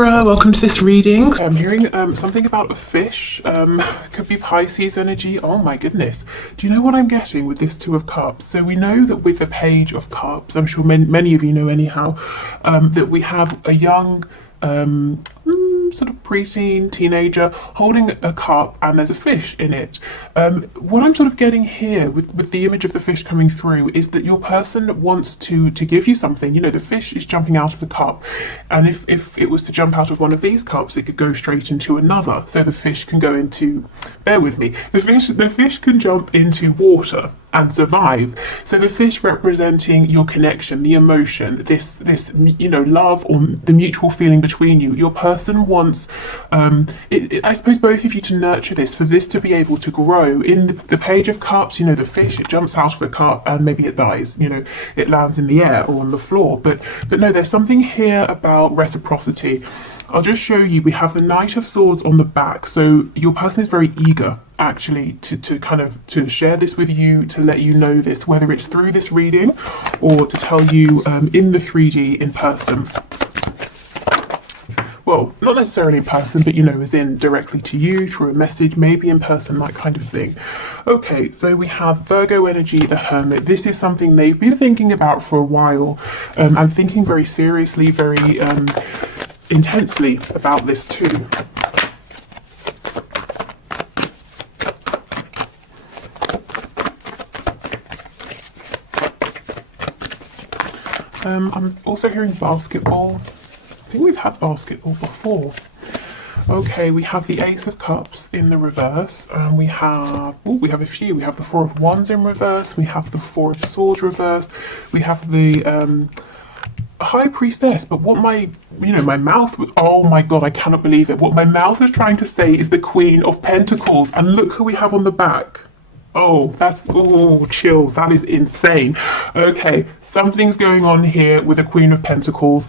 Libra, welcome to this reading. I'm hearing something about a fish. Could be Pisces energy. Oh my goodness. Do you know what I'm getting with this Two of Cups? So we know that with the Page of Cups, I'm sure many of you know anyhow, that we have a young sort of preteen teenager holding a cup and there's a fish in it. What I'm sort of getting here with the image of the fish coming through is that your person wants to give you something. You know, the fish is jumping out of the cup, and if it was to jump out of one of these cups, it could go straight into another. So the fish can go into, bear with me, the fish can jump into water and survive. So the fish representing your connection, the emotion, this love, or the mutual feeling between you. Your person wants, I suppose, both of you to nurture this, for this to be able to grow. In the Page of Cups, you know, the fish, it jumps out of the cup and maybe it dies, you know, it lands in the air or on the floor. But no, there's something here about reciprocity. I'll just show you, we have the Knight of Swords on the back. So your person is very eager actually to share this with you, to let you know this, whether it's through this reading or to tell you in the 3D in person. Well, not necessarily in person, but you know, as in directly to you through a message, maybe in person, that kind of thing. Okay, so we have Virgo energy, the Hermit. This is something they've been thinking about for a while, and thinking very seriously, very intensely about this too. I'm also hearing basketball. I think we've had basketball before. Okay, we have the Ace of Cups in the reverse, and we have a few. We have the Four of Wands in reverse, we have the Four of Swords reversed, we have the High Priestess. But what my mouth was, oh my god, I cannot believe it. What my mouth was trying to say is the Queen of Pentacles, and look who we have on the back. Oh, that's, oh, chills. That is insane. Okay, something's going on here with the Queen of Pentacles.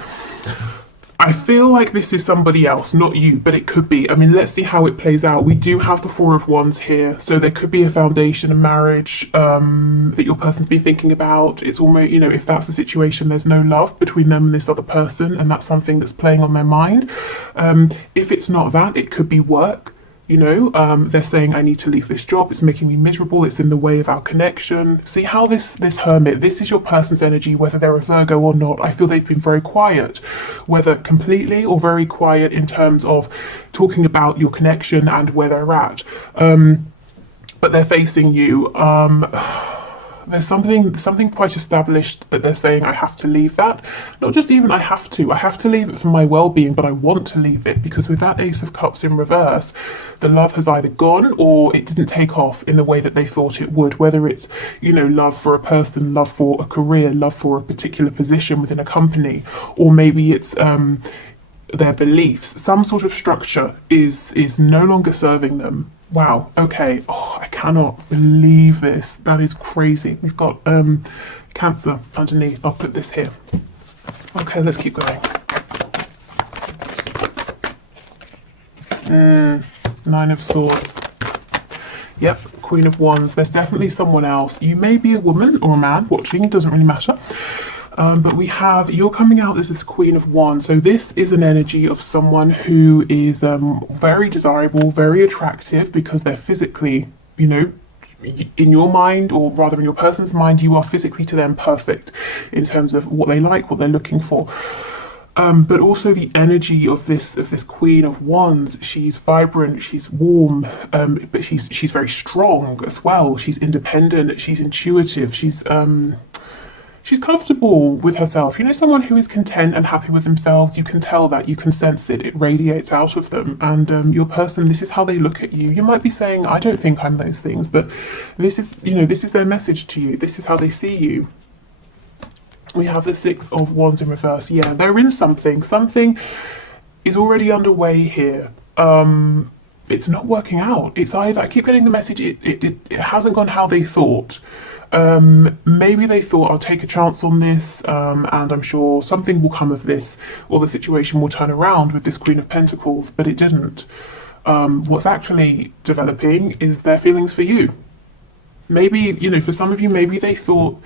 I feel like this is somebody else, not you, but it could be. I mean, let's see how it plays out. We do have the Four of Wands here, so there could be a foundation, a marriage that your person's been thinking about. It's almost, you know, if that's the situation, there's no love between them and this other person, and that's something that's playing on their mind. If it's not that, it could be work. You know, they're saying, I need to leave this job, it's making me miserable, it's in the way of our connection. See how this Hermit, this is your person's energy, whether they're a Virgo or not. I feel they've been very quiet, whether completely or very quiet in terms of talking about your connection and where they're at. But they're facing you. There's something quite established that they're saying, I have to leave that. Not just even I have to leave it for my well-being, but I want to leave it, because with that Ace of Cups in reverse, the love has either gone or it didn't take off in the way that they thought it would, whether it's, you know, love for a person, love for a career, love for a particular position within a company, or maybe it's their beliefs. Some sort of structure is no longer serving them. Wow, okay. Oh, I cannot believe this. That is crazy. We've got Cancer underneath. I'll put this here. Okay, let's keep going. Nine of Swords. Yep, Queen of Wands. There's definitely someone else. You may be a woman or a man watching, it doesn't really matter. But we have, you're coming out as this Queen of Wands. So this is an energy of someone who is very desirable, very attractive, because they're physically, you know, in your mind, or rather in your person's mind, you are physically to them perfect in terms of what they like, what they're looking for. But also the energy of this Queen of Wands. She's vibrant, she's warm, but she's very strong as well. She's independent, she's intuitive, she's comfortable with herself. You know, someone who is content and happy with themselves, you can tell that, you can sense it, it radiates out of them. And your person, this is how they look at you. You might be saying, I don't think I'm those things, but this is, you know, this is their message to you. This is how they see you. We have the Six of Wands in reverse. Yeah, they're in something. Something is already underway here. It's not working out. It's either, I keep getting the message, it hasn't gone how they thought. Maybe they thought, I'll take a chance on this, and I'm sure something will come of this, or the situation will turn around with this Queen of Pentacles, but it didn't. What's actually developing is their feelings for you. Maybe, you know, for some of you, maybe they thought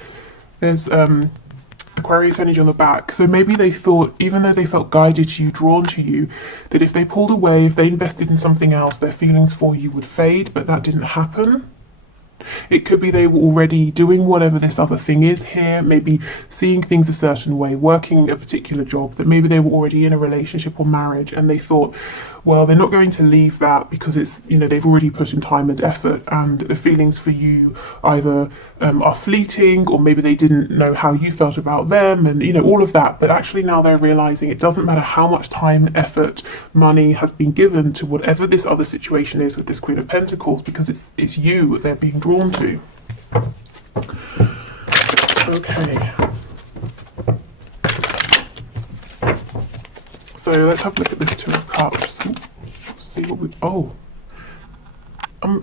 there's Aquarius energy on the back. So maybe they thought, even though they felt guided to you, drawn to you, that if they pulled away, if they invested in something else, their feelings for you would fade, but that didn't happen. It could be they were already doing whatever this other thing is here, maybe seeing things a certain way, working a particular job, that maybe they were already in a relationship or marriage, and they thought, well, they're not going to leave that because it's, you know, they've already put in time and effort, and the feelings for you either are fleeting, or maybe they didn't know how you felt about them, and, you know, all of that. But actually now they're realizing it doesn't matter how much time, effort, money has been given to whatever this other situation is with this Queen of Pentacles, because it's you they're being drawn to. Okay. So let's have a look at this Two of Cups. See what we... Oh.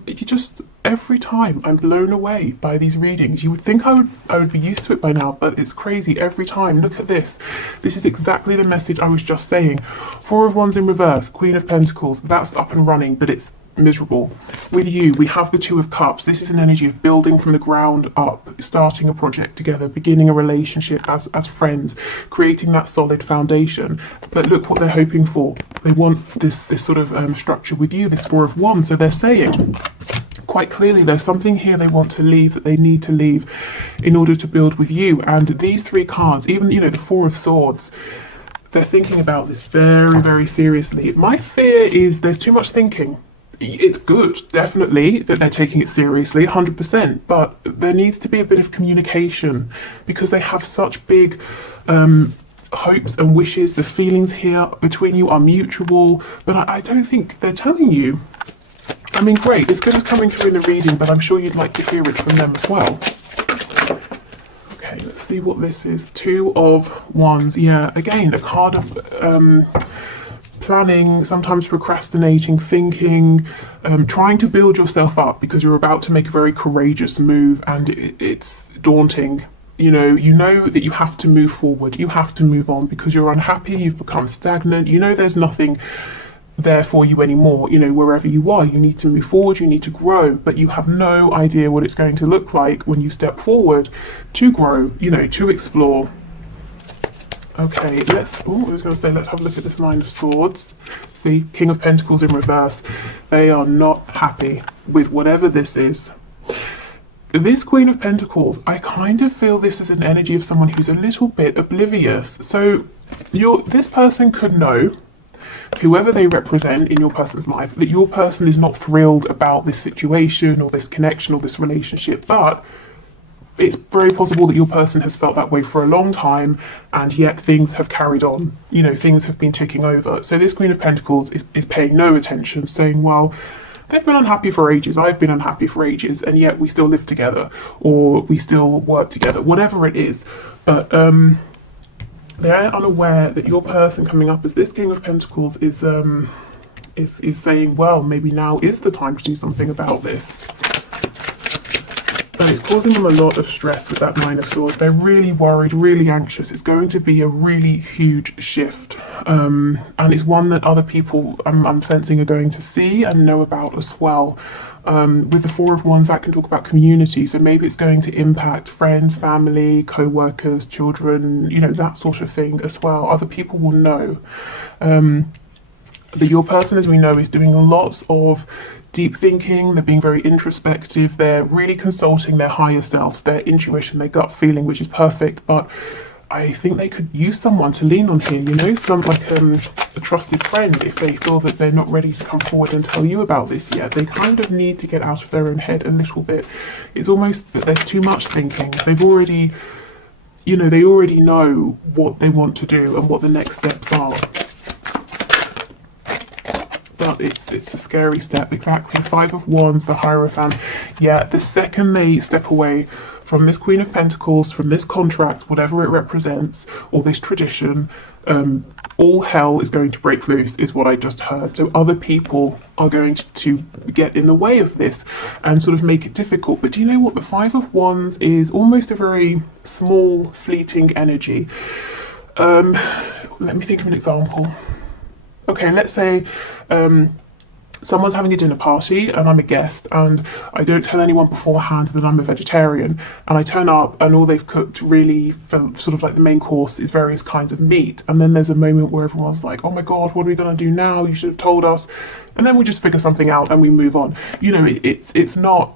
You just... Every time I'm blown away by these readings. You would think I would be used to it by now, but it's crazy every time. Look at this. This is exactly the message I was just saying. Four of Wands in reverse, Queen of Pentacles. That's up and running, but it's miserable. With you, we have the Two of Cups. This is an energy of building from the ground up, starting a project together, beginning a relationship as friends, creating that solid foundation. But look what they're hoping for. They want this sort of structure with you, this Four of Wands. So they're saying quite clearly there's something here they want to leave, that they need to leave in order to build with you. And these three cards, even, you know, the Four of Swords, they're thinking about this very, very seriously. My fear is there's too much thinking. It's good, definitely, that they're taking it seriously, 100%, but there needs to be a bit of communication, because they have such big hopes and wishes. The feelings here between you are mutual, but I don't think they're telling you. I mean, great, it's good as coming through in the reading, but I'm sure you'd like to hear it from them as well. Okay, let's see what this is. Two of Wands. Yeah, again, a card of planning, sometimes procrastinating, thinking, trying to build yourself up because you're about to make a very courageous move, and it's daunting. You know that you have to move forward, you have to move on because you're unhappy, you've become stagnant, you know there's nothing there for you anymore. You know, wherever you are, you need to move forward, you need to grow, but you have no idea what it's going to look like when you step forward to grow, you know, to explore. Okay, I was going to say, let's have a look at this Nine of Swords. See, King of Pentacles in reverse. They are not happy with whatever this is. This Queen of Pentacles, I kind of feel this is an energy of someone who's a little bit oblivious. So this person could know, whoever they represent in your person's life, that your person is not thrilled about this situation or this connection or this relationship, but it's very possible that your person has felt that way for a long time, and yet things have carried on. You know, things have been ticking over. So this Queen of Pentacles is paying no attention, saying, well, they've been unhappy for ages, I've been unhappy for ages, and yet we still live together, or we still work together, whatever it is. But they're unaware that your person coming up as this King of Pentacles is saying, well, maybe now is the time to do something about this. But it's causing them a lot of stress with that Nine of Swords. They're really worried, really anxious. It's going to be a really huge shift. And it's one that other people, I'm sensing, are going to see and know about as well. With the Four of Wands, that can talk about community. So maybe it's going to impact friends, family, co-workers, children, you know, that sort of thing as well. Other people will know. That your person, as we know, is doing lots of deep thinking. They're being very introspective. They're really consulting their higher selves, their intuition, their gut feeling, which is perfect. But I think they could use someone to lean on here, you know, like a trusted friend, if they feel that they're not ready to come forward and tell you about this yet. They kind of need to get out of their own head a little bit. It's almost that there's too much thinking. They've already, you know, they already know what they want to do and what the next steps are. But it's a scary step. Exactly. Five of Wands, the Hierophant. Yeah, the second they step away from this Queen of Pentacles, from this contract, whatever it represents, or this tradition, all hell is going to break loose, is what I just heard. So other people are going to get in the way of this and sort of make it difficult. But do you know what? The Five of Wands is almost a very small, fleeting energy. Let me think of an example. Okay, let's say someone's having a dinner party and I'm a guest and I don't tell anyone beforehand that I'm a vegetarian, and I turn up and all they've cooked really for sort of like the main course is various kinds of meat, and then there's a moment where everyone's like, oh my god, what are we going to do now, you should have told us, and then we just figure something out and we move on. You know, it's not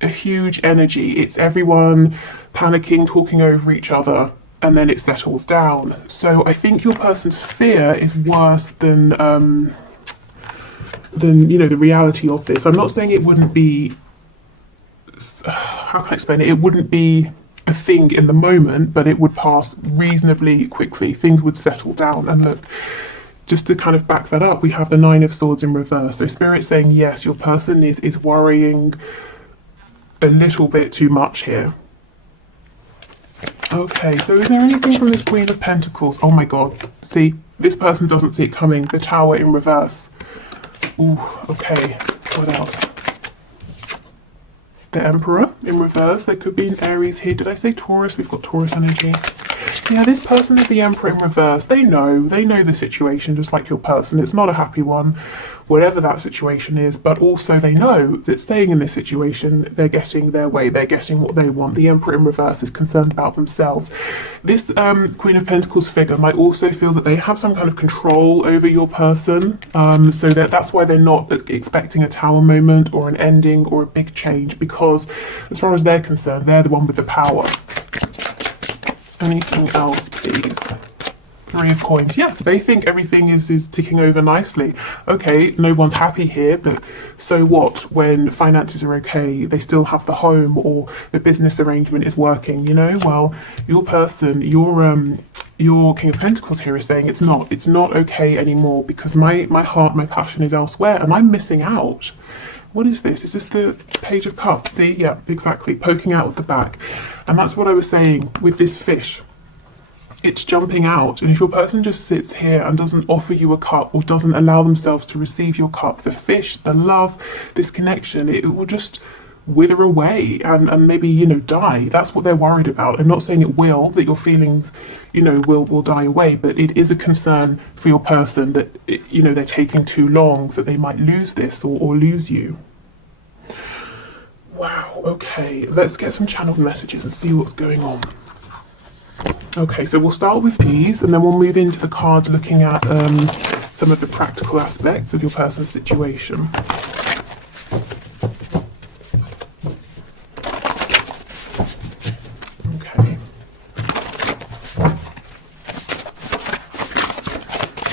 a huge energy, it's everyone panicking, talking over each other, and then it settles down. So I think your person's fear is worse than you know, the reality of this. I'm not saying it wouldn't be, how can I explain it? It wouldn't be a thing in the moment, but it would pass reasonably quickly. Things would settle down. And look, just to kind of back that up, we have the Nine of Swords in reverse. So Spirit saying, yes, your person is worrying a little bit too much here. Okay, so is there anything from this Queen of Pentacles? Oh my god, see, this person doesn't see it coming. The Tower in reverse. Ooh, okay, what else? The Emperor in reverse. There could be an Aries here. Did I say Taurus? We've got Taurus energy. Yeah, this person is the Emperor in reverse. They know the situation, just like your person. It's not a happy one, whatever that situation is, but also they know that staying in this situation, they're getting their way, they're getting what they want. The Emperor in reverse is concerned about themselves. This Queen of Pentacles figure might also feel that they have some kind of control over your person, so that's why they're not expecting a Tower moment or an ending or a big change, because as far as they're concerned, they're the one with the power. Anything else, please? Three of Coins. Yeah, they think everything is ticking over nicely. Okay, no one's happy here, but so what when finances are okay, they still have the home or the business arrangement is working, you know? Well, your person, your King of Pentacles here is saying it's not okay anymore because my heart, my passion is elsewhere and I'm missing out. What is this? Is this the Page of Cups? See? Yeah, exactly. Poking out at the back. And that's what I was saying with this fish. It's jumping out. And if your person just sits here and doesn't offer you a cup or doesn't allow themselves to receive your cup, the fish, the love, this connection, it will just wither away and maybe, you know, die. That's what they're worried about. I'm not saying it will, that your feelings, you know, will die away, but it is a concern for your person that, you know, they're taking too long, that they might lose this or lose you. Wow, okay, let's get some channeled messages and see what's going on. Okay, so we'll start with these and then we'll move into the cards looking at some of the practical aspects of your person's situation.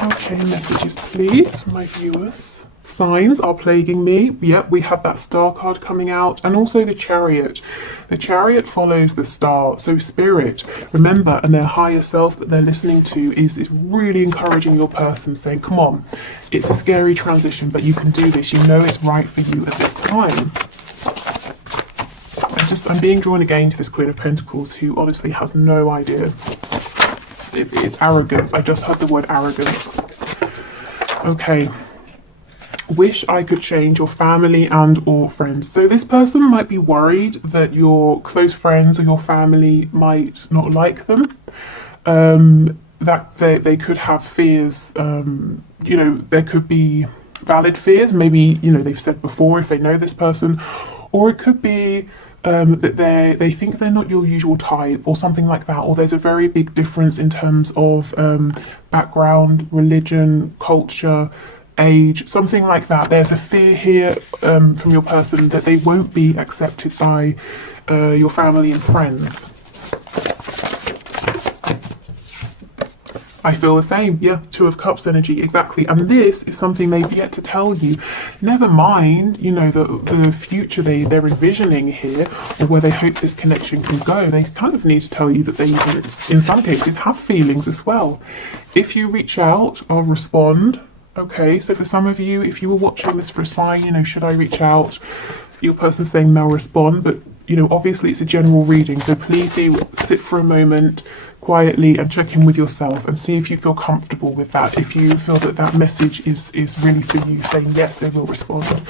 Okay, messages please from my viewers. Signs are plaguing me. Yep, we have that Star card coming out, and also the Chariot. The Chariot follows the Star. So Spirit, remember, and their higher self that they're listening to is really encouraging your person, saying, come on, it's a scary transition, but you can do this. You know it's right for you at this time. I'm being drawn again to this Queen of Pentacles, who honestly has no idea. It's arrogance. I just heard the word arrogance. Okay. Wish I could change your family and or friends. So this person might be worried that your close friends or your family might not like them. That they could have fears. You know, there could be valid fears. Maybe, you know, they've said before if they know this person, or it could be that they think they're not your usual type or something like that, or there's a very big difference in terms of background, religion, culture, age, something like that. There's a fear here from your person that they won't be accepted by your family and friends. I feel the same. Yeah, Two of Cups energy, exactly. And this is something they've yet to tell you. Never mind, you know, the future they're envisioning here, or where they hope this connection can go. They kind of need to tell you that they, in some cases, have feelings as well. If you reach out, I'll respond. Okay, so for some of you, if you were watching this for a sign, you know, should I reach out? Your person's saying they'll respond, but, you know, obviously it's a general reading, so please do sit for a moment quietly and check in with yourself and see if you feel comfortable with that. If you feel that that message is really for you, saying yes, they will respond.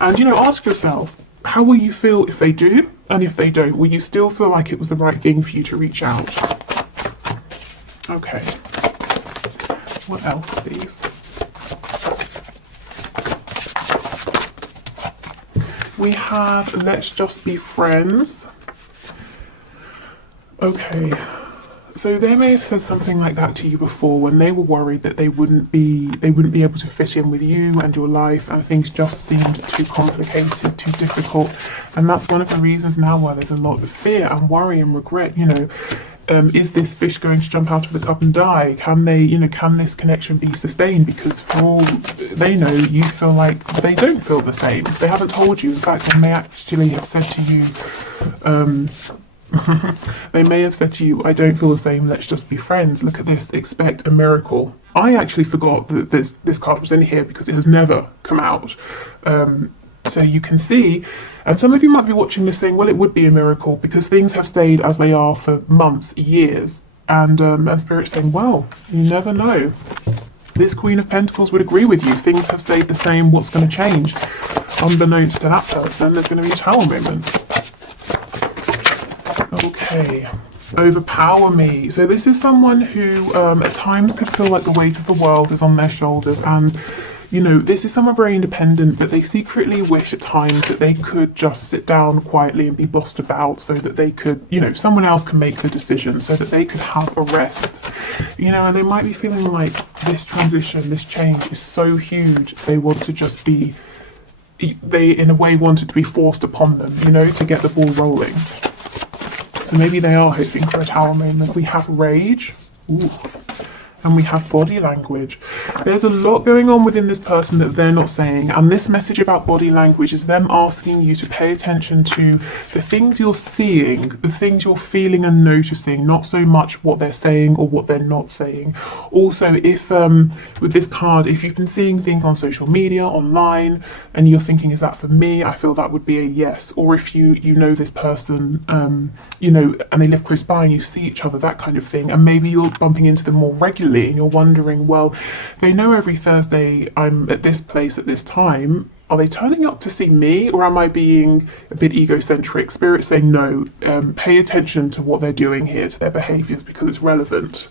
And, you know, ask yourself, how will you feel if they do? And if they don't, will you still feel like it was the right thing for you to reach out? Okay. What else, please? we have let's just be friends. Okay, so they may have said something like that to you before when they were worried that they wouldn't be able to fit in with you and your life, and things just seemed too complicated, too difficult. And that's one of the reasons now why there's a lot of fear and worry and regret. You know, is this fish going to jump out of the cup and die? Can they, you know, can this connection be sustained? Because for all they know, you feel like they don't feel the same. They haven't told you. In fact, they may actually have said to you, they may have said to you, I don't feel the same, let's just be friends. Look at this, expect a miracle. I actually forgot that this card was in here because it has never come out. So you can see, and some of you might be watching this saying, well, it would be a miracle because things have stayed as they are for months, years. And Spirit's saying, well, you never know. This Queen of Pentacles would agree with you. Things have stayed the same, what's going to change? Unbeknownst to that person, there's going to be a tower moment. Okay, overpower me. So this is someone who at times could feel like the weight of the world is on their shoulders, and you know, this is someone very independent, but they secretly wish at times that they could just sit down quietly and be bossed about so that they could, you know, someone else can make the decision so that they could have a rest. You know, and they might be feeling like this transition, this change is so huge, they want to just be, they in a way want it to be forced upon them, you know, to get the ball rolling. So maybe they are hoping for a tower moment. We have rage. Ooh. And we have body language. There's a lot going on within this person that they're not saying, and this message about body language is them asking you to pay attention to the things you're seeing, the things you're feeling and noticing, not so much what they're saying or what they're not saying. Also, if with this card, if you've been seeing things on social media, online, and you're thinking, is that for me? I feel that would be a yes. Or if you know this person, you know, and they live close by and you see each other, that kind of thing, and maybe you're bumping into them more regularly and you're wondering, well, they know every Thursday I'm at this place at this time. Are they turning up to see me, or am I being a bit egocentric? Spirit saying no, pay attention to what they're doing here, to their behaviours, because it's relevant.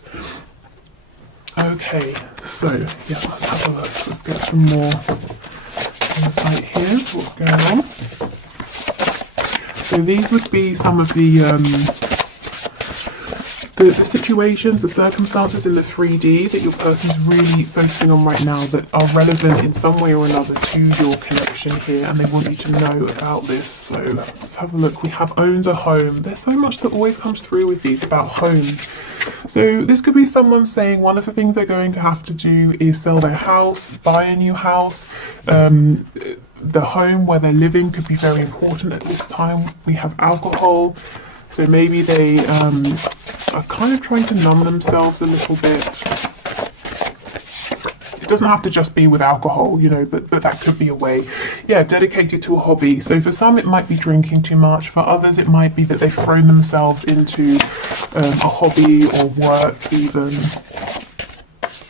Okay, so yeah, let's have a look. Let's get some more insight here to what's going on. So these would be some of the situations, the circumstances in the 3D that your person's really focusing on right now that are relevant in some way or another to your connection here, and they want you to know about this. So let's have a look. We have owns a home. There's so much that always comes through with these about homes. So this could be someone saying one of the things they're going to have to do is sell their house, buy a new house. The home where they're living could be very important at this time. We have alcohol. So maybe they are kind of trying to numb themselves a little bit. It doesn't have to just be with alcohol, you know, but that could be a way. Yeah, dedicated to a hobby. So for some it might be drinking too much. For others it might be that they've thrown themselves into a hobby or work even.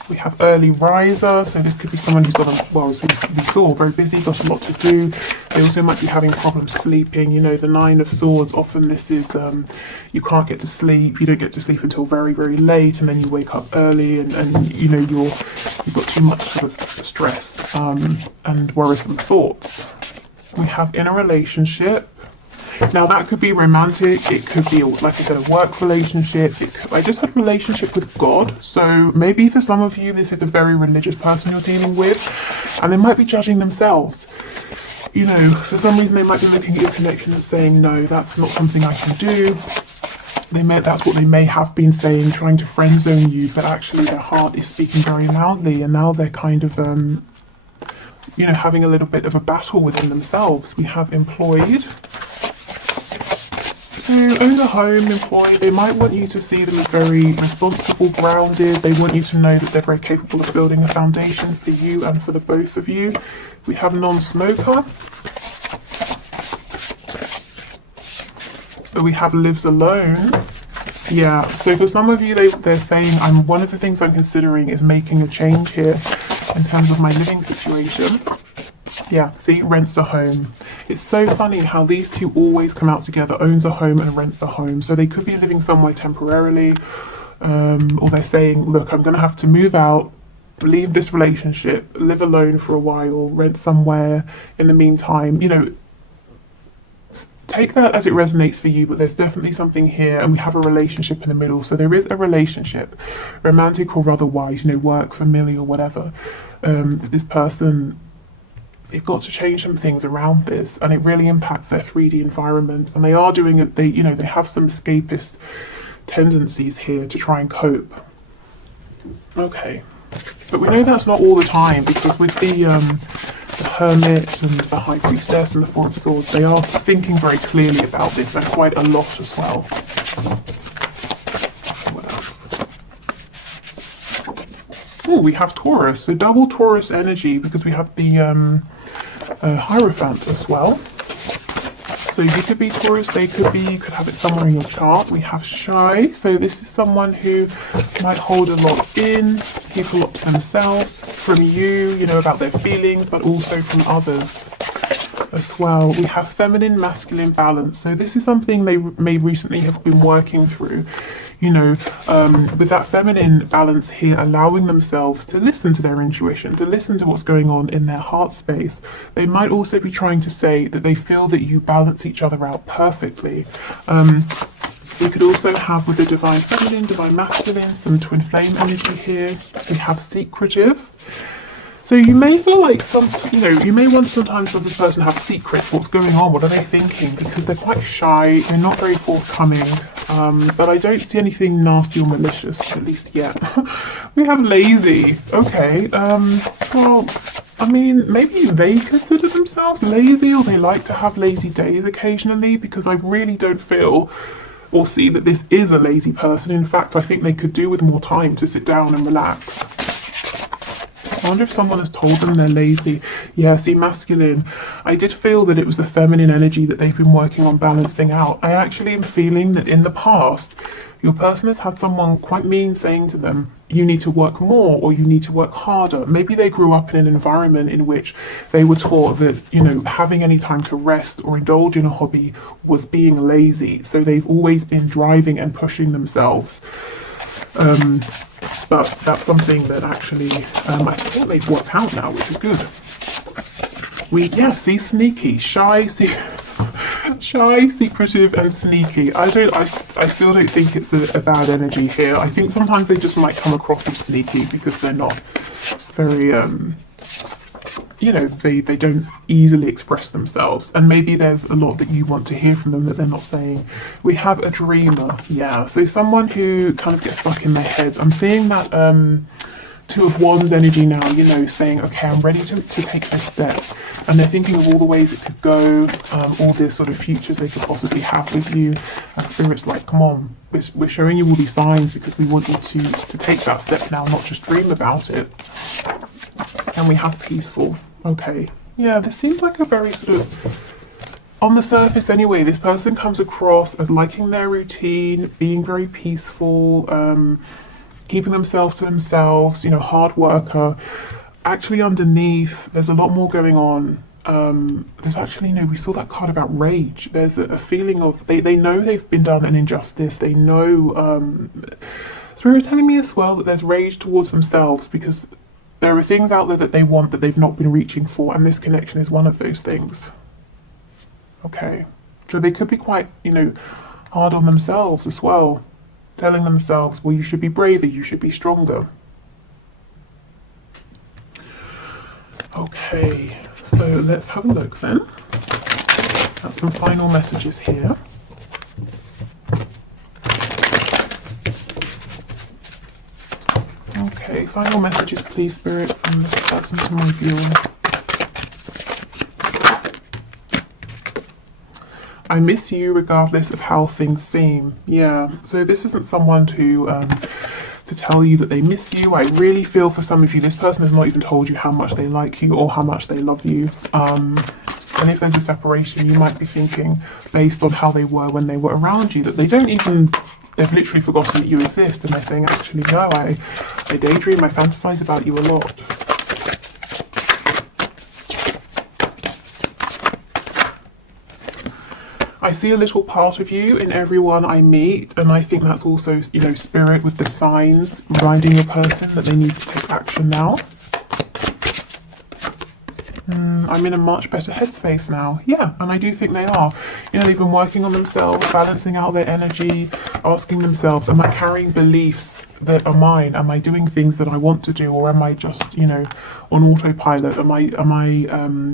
We have early riser, so this could be someone who's got well, as we saw, very busy, got a lot to do. They also might be having problems sleeping. You know, the Nine of Swords, often this is, you can't get to sleep, you don't get to sleep until very, very late, and then you wake up early, and you know, you've got too much sort of stress and worrisome thoughts. We have in a relationship. Now that could be romantic, it could be, like I said, a work relationship. I just had a relationship with God, so maybe for some of you this is a very religious person you're dealing with, and they might be judging themselves. You know, for some reason they might be looking at your connection and saying, no, that's not something I can do. That's what they may have been saying, trying to friend zone you, but actually their heart is speaking very loudly, and now they're kind of, you know, having a little bit of a battle within themselves. We have employed. So own a home, employed, they might want you to see them as very responsible, grounded. They want you to know that they're very capable of building a foundation for you and for the both of you. We have non-smoker. We have lives alone. Yeah, so for some of you, they're saying, one of the things I'm considering is making a change here in terms of my living situation. Yeah, see, rents a home. It's so funny how these two always come out together, owns a home and rents a home. So they could be living somewhere temporarily, or they're saying, look, I'm going to have to move out, leave this relationship, live alone for a while, rent somewhere in the meantime. You know, take that as it resonates for you, but there's definitely something here, and we have a relationship in the middle. So there is a relationship, romantic or otherwise, you know, work, familiar, whatever. This person, they've got to change some things around this, and it really impacts their 3D environment. And they are doing it. They, you know, they have some escapist tendencies here to try and cope. Okay, but we know that's not all the time, because with the Hermit and the High Priestess and the Four of Swords, they are thinking very clearly about this, and quite a lot as well. What else? Oh, we have Taurus, so double Taurus energy, because we have the Hierophant as well. So you could be Taurus, they could be, you could have it somewhere in your chart. We have Shy, so this is someone who might hold a lot in, keep a lot to themselves, from you, you know, about their feelings, but also from others as well. We have Feminine, Masculine balance. So this is something they may recently have been working through, you know, with that feminine balance here, allowing themselves to listen to their intuition, to listen to what's going on in their heart space. They might also be trying to say that they feel that you balance each other out perfectly. We could also have, with the Divine Feminine, Divine Masculine, some Twin Flame energy here. We have Secretive. So you may feel like you know, you may wonder sometimes, does this person have secrets? What's going on? What are they thinking? Because they're quite shy, they're not very forthcoming, but I don't see anything nasty or malicious, at least yet. We have Lazy. Okay, well, I mean, maybe they consider themselves lazy, or they like to have lazy days occasionally, because I really don't feel or see that this is a lazy person. In fact, I think they could do with more time to sit down and relax. I wonder if someone has told them they're lazy. Yeah, see, masculine. I did feel that it was the feminine energy that they've been working on balancing out. I actually am feeling that in the past, your person has had someone quite mean saying to them, you need to work more, or you need to work harder. Maybe they grew up in an environment in which they were taught that, you know, having any time to rest or indulge in a hobby was being lazy. So they've always been driving and pushing themselves. But that's something that actually I think they've worked out now, which is good. See, sneaky, shy, shy, secretive, and sneaky. I still don't think it's a bad energy here. I think sometimes they just might come across as sneaky because they're not very you know, they don't easily express themselves, and maybe there's a lot that you want to hear from them that they're not saying. We have a dreamer. Yeah, so someone who kind of gets stuck in their heads. I'm seeing that Two of Wands energy now, you know, saying, okay, I'm ready to take this step, and they're thinking of all the ways it could go, all the sort of futures they could possibly have with you. And Spirit's like, come on, we're showing you all these signs because we want you to take that step now, not just dream about it. And we have peaceful. Okay, yeah, this seems like a very sort of, on the surface anyway, this person comes across as liking their routine, being very peaceful, keeping themselves to themselves, you know, hard worker. Actually underneath, there's a lot more going on. There's actually, no, we saw that card about rage. There's a feeling of, they know they've been done an injustice. They know, Spirit's telling me as well that there's rage towards themselves, because there are things out there that they want that they've not been reaching for, and this connection is one of those things. Okay, so they could be quite, you know, hard on themselves as well, telling themselves, well, you should be braver, you should be stronger. Okay, so let's have a look then at some final messages here. Okay, final messages, please, Spirit, from this person to my viewing. I miss you regardless of how things seem. Yeah, so this isn't someone to tell you that they miss you. I really feel for some of you, this person has not even told you how much they like you or how much they love you. And if there's a separation, you might be thinking, based on how they were when they were around you, that they don't even, they've literally forgotten that you exist, and they're saying, actually, no, I daydream, I fantasize about you a lot. I see a little part of you in everyone I meet, and I think that's also, you know, Spirit with the signs reminding your person that they need to take action now. I'm in a much better headspace now. Yeah, and I do think they are. You know, they've been working on themselves, balancing out their energy, asking themselves, am I carrying beliefs that are mine? Am I doing things that I want to do, or am I just, you know, on autopilot? Am I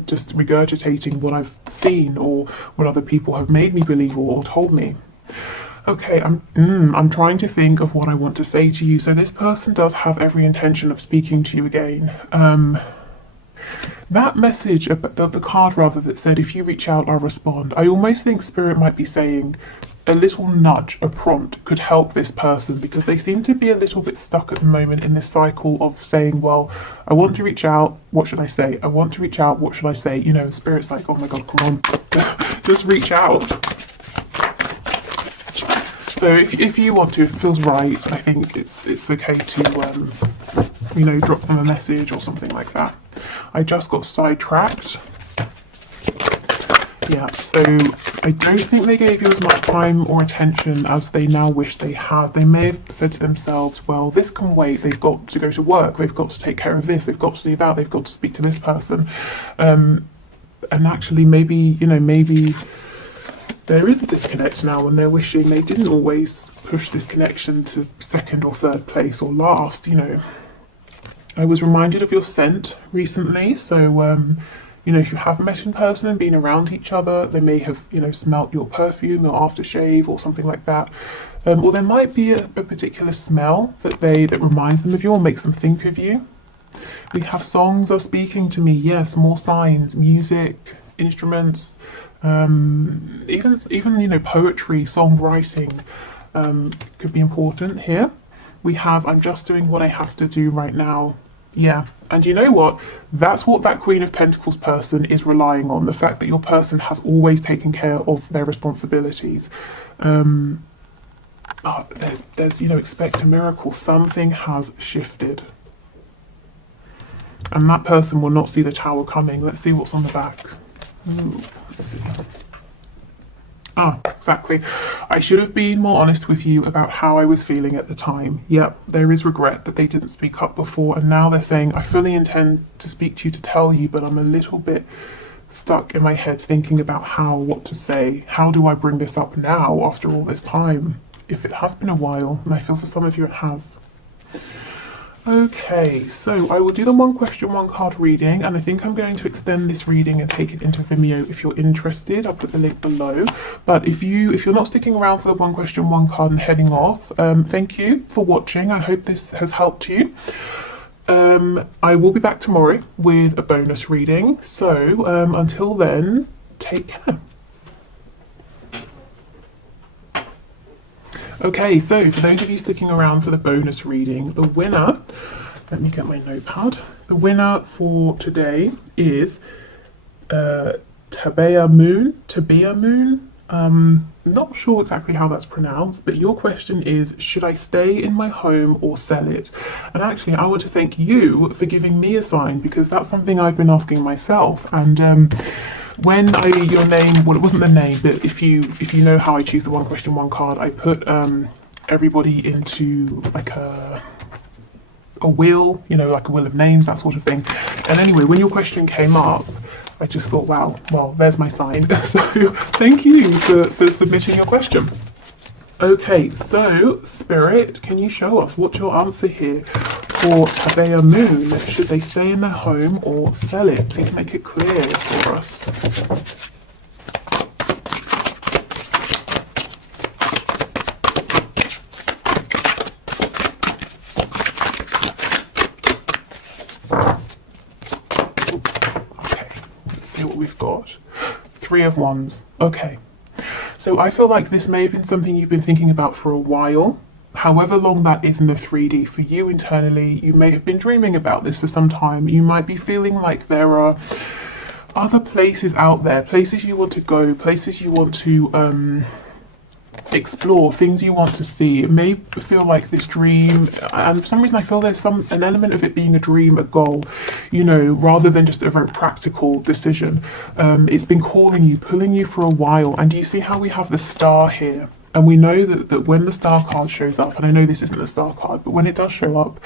just regurgitating what I've seen or what other people have made me believe or told me? Okay, I'm trying to think of what I want to say to you. So this person does have every intention of speaking to you again. That message, the card rather, that said, if you reach out, I'll respond. I almost think Spirit might be saying a little nudge, a prompt could help this person, because they seem to be a little bit stuck at the moment in this cycle of saying, well, I want to reach out, what should I say? I want to reach out, what should I say? You know, Spirit's like, oh my God, come on, just reach out. So if you want to, if it feels right, I think it's okay to, you know, drop them a message or something like that. I just got sidetracked. Yeah, so I don't think they gave you as much time or attention as they now wish they had. They may have said to themselves, well, this can wait, they've got to go to work, they've got to take care of this, they've got to do that, they've got to speak to this person. And actually maybe, you know, maybe there is a disconnect now, and they're wishing they didn't always push this connection to second or third place or last, you know. I was reminded of your scent recently, so you know, if you have met in person and been around each other, they may have, you know, smelt your perfume or aftershave or something like that. Or there might be a particular smell that reminds them of you or makes them think of you. We have songs are speaking to me, yes, more signs, music, instruments, even you know, poetry, songwriting could be important here. We have, I'm just doing what I have to do right now. Yeah, and you know what? That's what that Queen of Pentacles person is relying on, the fact that your person has always taken care of their responsibilities. But there's, you know, expect a miracle. Something has shifted. And that person will not see the Tower coming. Let's see what's on the back. Ooh, let's see. Ah, exactly. I should have been more honest with you about how I was feeling at the time. Yep, there is regret that they didn't speak up before, and now they're saying, I fully intend to speak to you, to tell you, but I'm a little bit stuck in my head thinking about what to say. How do I bring this up now after all this time? If it has been a while, and I feel for some of you it has. Okay, so I will do the one question, one card reading, and I think I'm going to extend this reading and take it into Vimeo if you're interested. I'll put the link below. But if you're not sticking around for the one question, one card and heading off, thank you for watching. I hope this has helped you. I will be back tomorrow with a bonus reading. So until then, take care. Okay, so for those of you sticking around for the bonus reading, the winner, let me get my notepad. The winner for today is Tabea Moon. Not sure exactly how that's pronounced, but your question is, should I stay in my home or sell it? And actually, I want to thank you for giving me a sign, because that's something I've been asking myself. And when your name, well, it wasn't the name, but if you know how I choose the one question, one card, I put everybody into like a wheel, you know, like a wheel of names, that sort of thing. And anyway, when your question came up, I just thought, wow, well, there's my sign. So thank you for submitting your question. Okay, so Spirit, can you show us what's your answer here for Tabea Moon? Should they stay in their home or sell it? Please make it clear for us. Okay, let's see what we've got. Three of Wands. Okay. So I feel like this may have been something you've been thinking about for a while. However long that is in the 3D for you internally, you may have been dreaming about this for some time. You might be feeling like there are other places out there, places you want to go, places you want to explore, things you want to see. It may feel like this dream, and for some reason I feel there's an element of it being a dream, a goal, you know, rather than just a very practical decision. It's been calling you, pulling you for a while. And do you see how we have the star here? And we know that when the star card shows up, and I know this isn't the star card, but when it does show up,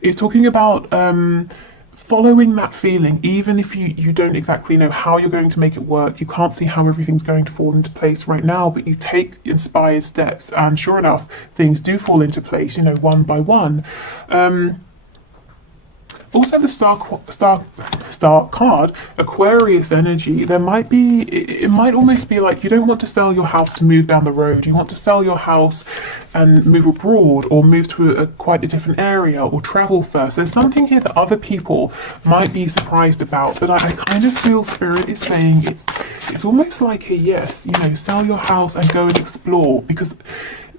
it's talking about following that feeling, even if you don't exactly know how you're going to make it work, you can't see how everything's going to fall into place right now, but you take inspired steps, and sure enough, things do fall into place, you know, one by one. Also, the star card, Aquarius energy, there might be, it might almost be like you don't want to sell your house to move down the road. You want to sell your house and move abroad, or move to quite a different area, or travel first. There's something here that other people might be surprised about, but I kind of feel Spirit is saying it's almost like a yes, you know, sell your house and go and explore, because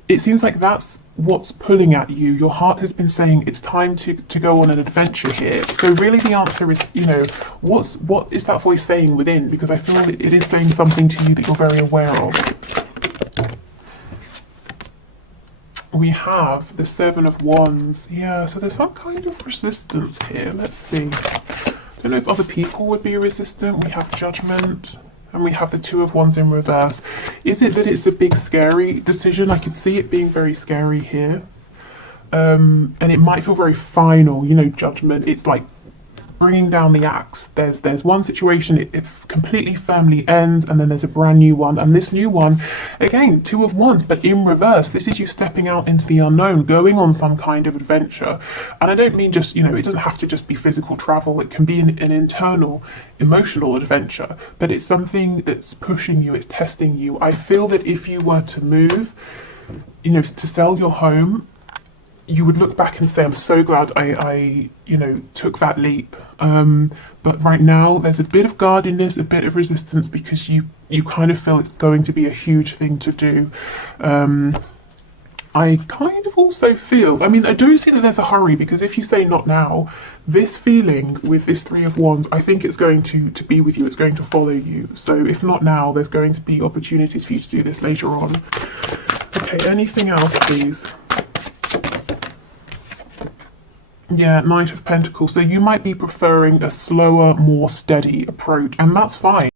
it seems like that's what's pulling at you. Your heart has been saying it's time to go on an adventure here. So really the answer is, you know, what is that voice saying within? Because I feel that it is saying something to you that you're very aware of. We have the Seven of Wands. Yeah, so there's some kind of resistance here. Let's see. I don't know if other people would be resistant. We have Judgment. And we have the Two of Wands in reverse. Is it that it's a big, scary decision? I could see it being very scary here. And it might feel very final, you know, Judgment. It's like bringing down the axe. There's one situation, it completely firmly ends, and then there's a brand new one. And this new one, again, Two of Wands, but in reverse. This is you stepping out into the unknown, going on some kind of adventure. And I don't mean just, you know, it doesn't have to just be physical travel. It can be an internal, emotional adventure, but it's something that's pushing you, it's testing you. I feel that if you were to move, you know, to sell your home, you would look back and say, I'm so glad I you know, took that leap. But right now there's a bit of guardedness, a bit of resistance, because you kind of feel it's going to be a huge thing to do. I kind of also feel, I mean, I do see that there's a hurry, because if you say not now, this feeling with this Three of Wands, I think it's going to be with you, it's going to follow you. So if not now, there's going to be opportunities for you to do this later on. Okay, anything else, please? Yeah, Knight of Pentacles. So you might be preferring a slower, more steady approach, and that's fine.